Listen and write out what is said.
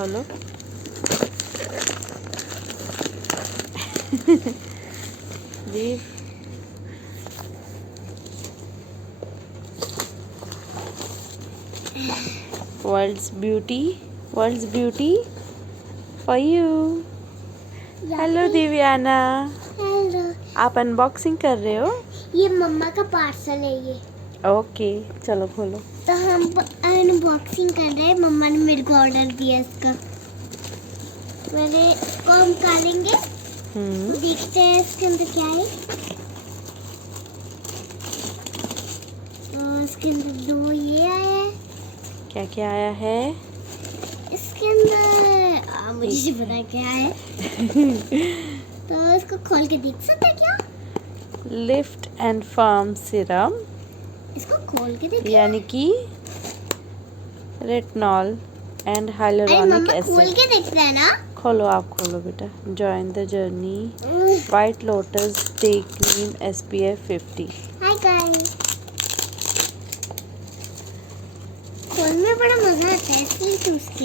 खोलो। जी world's beauty for you. Hello Divyana, hello. आप अनबॉक्सिंग कर रहे हो? ये मम्मा का पार्सल है ये। ओके चलो खोलो। तो हम अनबॉक्सिंग कर रहे हैं। मम्मा ने मेरे को ऑर्डर दिया इसका। मेरे को हम निकालेंगे, देखते हैं इसके अंदर क्या है। और इसके अंदर 2 ये आया है। क्या क्या आया है इसके अंदर मुझे नहीं पता क्या है। तो इसको खोल के देख सकते हैं क्या? लिफ्ट एंड फर्म सीरम, इसको खोल के देखिए। यानी कि रेटिनॉल एंड अरे हाइलुरोनिक मम्मा खोल एसिड। के देखते हैं ना। खोलो, आप खोलो बेटा। Join the journey, white lotus day cream SPF 50। Hi guys. खोलने में बड़ा मजा आता है इसलिए तो उसके